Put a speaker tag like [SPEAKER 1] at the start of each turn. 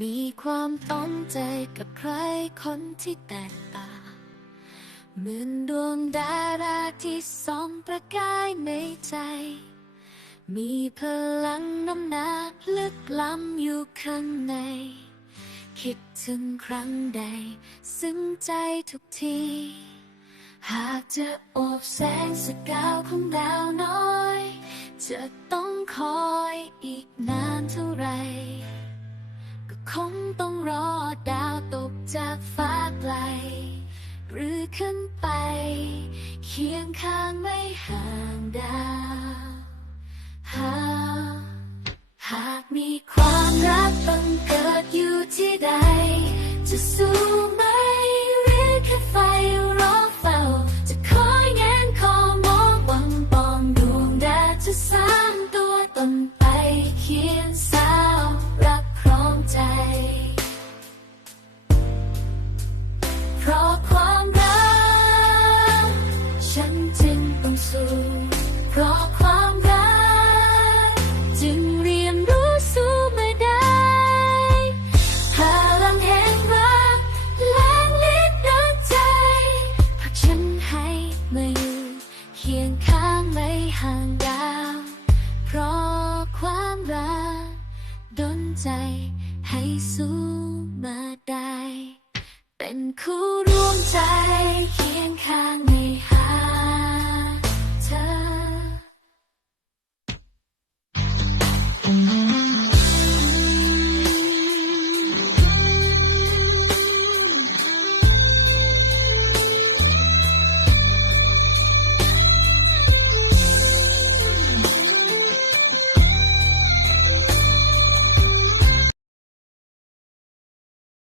[SPEAKER 1] มีความต้องใจกับใครคนที่แตกต่างเหมือนดวงดาราที่ส่องประกายในใจ มีพลังน้ำหนักลึกล้ำอยู่ข้างใน คิดถึงครั้งใด ซึ้งใจทุกที หากจะโอบแสงสกาวของดาวน้อย จะต้องคอยอีกนานเท่าไหรก็ คงต้องรอดาวตกจากฟ้าไกล หรือขึ้นไป เคียงข้างไม่ห่างดาวหากหากมีความรักบังเกิดอยู่ที่ใด จะสู้ เพราะความรัก จึงเรียนรู้สู้มาได้พลังแห่งรักแรงลิดน้ำใจพาฉันให้มาอยู่เคียงข้างไม่ห่างดาว เพราะความรักดนใจให้สู้มาได้ เป็นคู่ร่วมใจ